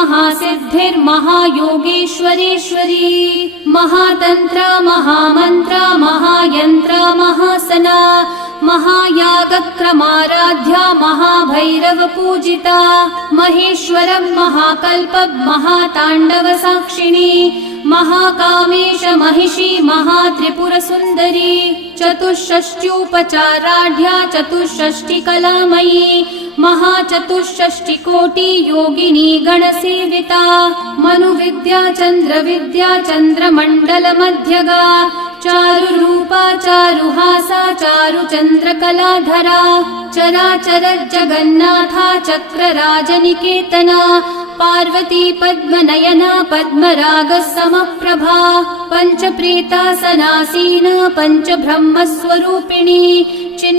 महासिद्धिर्महायोगेश्वरेश्वरी महातंत्र महामंत्र महायंत्र महासना महायागक्रमाराध्या महाभैरव पूजिता महेश्वरं महाकल्प महातांडव साक्षिणी महाकामेश महिषी महात्रिपुरसुंदरी चतुष्षष्ट्युपचाराढ्या चतुष्षष्टिकलामयी महाचतुष्षष्टिकोटि योगिनी गणसेविता मनुविद्या चंद्रविद्या चंद्रमण्डलमध्यगा चारुरूपा चारुहासा चारुचन्द्रकलाधरा चराचर जगन्नाथा चक्रराजनिकेतना पार्वती पद्मनयना पद्मराग समप्रभा पंचप्रेतासनासीना पंचब्रह्मस्वरूपिणी